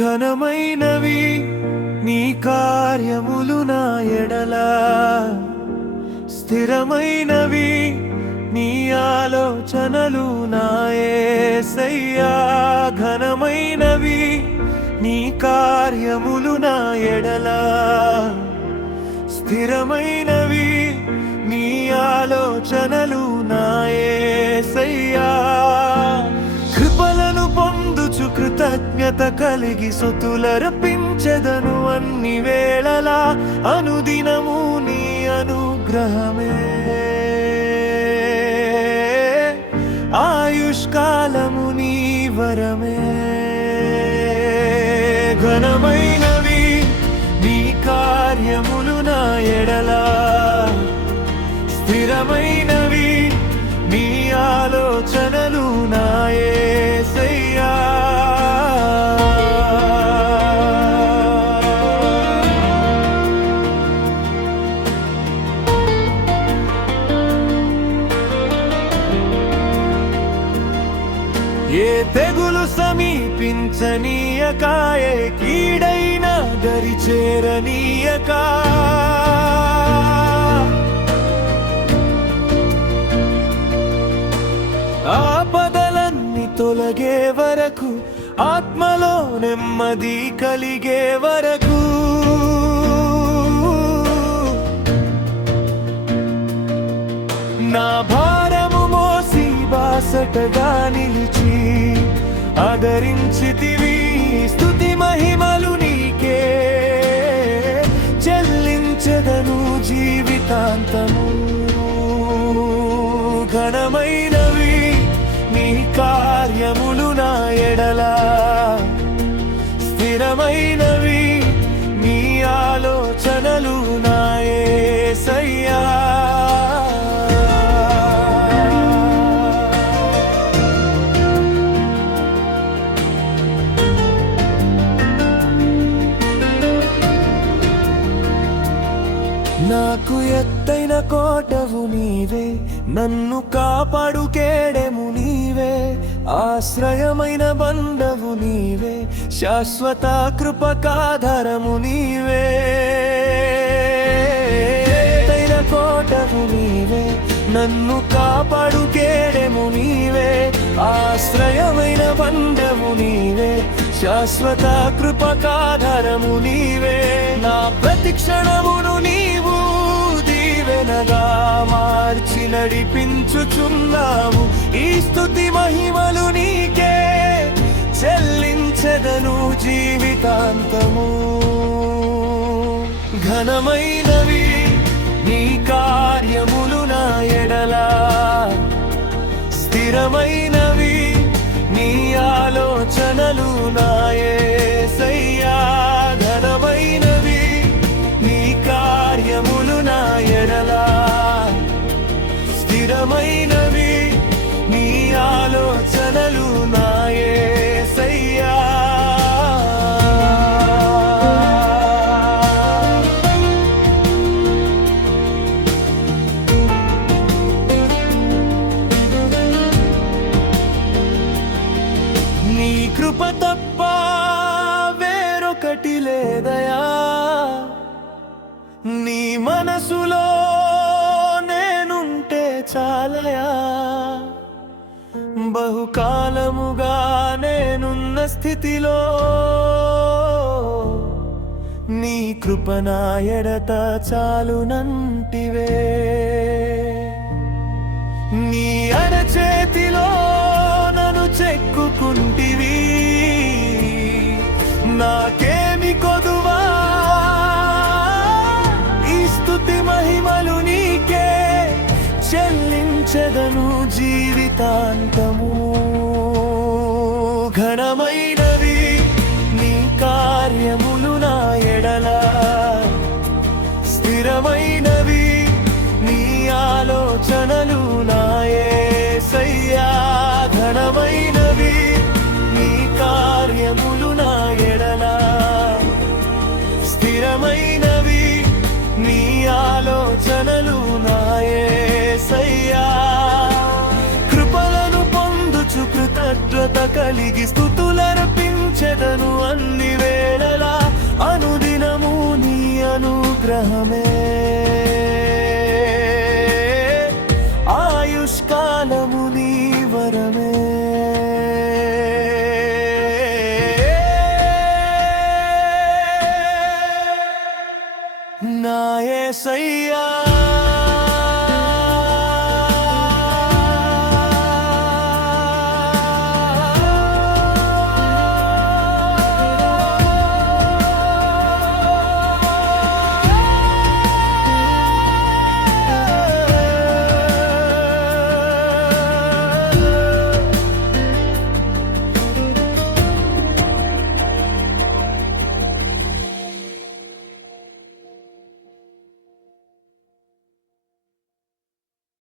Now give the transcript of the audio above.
ఘనమైనవి నీ కార్యములు నా ఎడల, స్థిరమైనవి నీ ఆలోచనలు నా యేసయ్యా. ఘనమైనవి నీ కార్యములు నా ఎడల, స్థిరమైనవి నీ ఆలోచనలు నా యేసయ్యా. కృపలను పొందుచు కృతజ్ఞత కలిగి స్తుతులర్పించెదను అన్ని వేళలా. అనుదినము నీ అనుగ్రహమే, ఆయుష్కాలము నీ వరమే. ఘనమైనవి నీ కార్యములు నా ఎడల, స్థిరమైనవి నీ ఆలోచనలు నా యేసయ్యా. ఏ తెగులు సమీపించనీయక, ఏ కీడైన దరి చేరనీయక, ఆపదలన్నీ తొలగే వరకు, ఆత్మలో నెమ్మది కలిగే వరకు, నా భారము మోసి బాసటగా నిలిచి ఆదరించితివి. స్తుతి మహిమలు నీకే చెల్లించెదను జీవితాంతము. ఘనమైనవి నీ కార్యములు నా ఎడల, స్థిరమైనవి నీ ఆలోచనలు నా యేసయ్యా. నాకు ఎత్తైన కోటవు నీవే, నన్ను కాపాడు కేడెము నీవే. ఆశ్రయమైన బండవు నీవే, శాశ్వత కృపకాధారము నీవే. ఎత్తైన కోటవు నీవే, నన్ను కాపాడు కేడెము నీవే. ఆశ్రయమైన బండవు నీవే, శాశ్వత కృపకాధారము నీవే. నా ప్రతి క్షణమును నీవు దీవెనగా మార్చి నడిపించుచున్నావు. ఈ స్తుతి మహిమలు నీకే చెల్లించెదను జీవితాంతము. ఘనమైనవి నీ కార్యములు నా ఎడల, స్థిరమైనవి నీ ఆలోచనలు నా యేసయ్యా. ఘనమైనవి నీ కార్యములు నా ఎడల, స్థిరమైనవి నీ ఆలోచనలు నా యేసయ్యా. నీ కృప తప్ప వేరొకటి లేదయా, నీ మనసులో నేనుంటే చాలయా. బహుకాలముగా నేనున్న స్థితిలో నీ కృప నా ఎడత చాలునంటివే. నీ అరచేతిలో నన్ను చెక్కుకుంటివి, నాకేమి కొదువా. ఈ స్తుతి మహిమలు నీకే చెల్లించెదను జీవితాంతము. ఘనమైనవి నీ కార్యములు నా ఎడల, స్థిరమైనవి నీ ఆలోచనలు నా యేసయ్యా. ఘనమైనవి నీ కార్యములు నా ఎడల, స్థిరమైనవి నీ ఆలోచనలు నా యేసయ్యా. కృపలను పొందుచు కృతజ్ఞత కలిగి స్తుతులర్పించెదను స్తుతించెదను అన్ని వేళలా, అనుదినము నీ అనుగ్రహమే ఆయుష్కాలము నీ వరమే. నా యేసయ్యా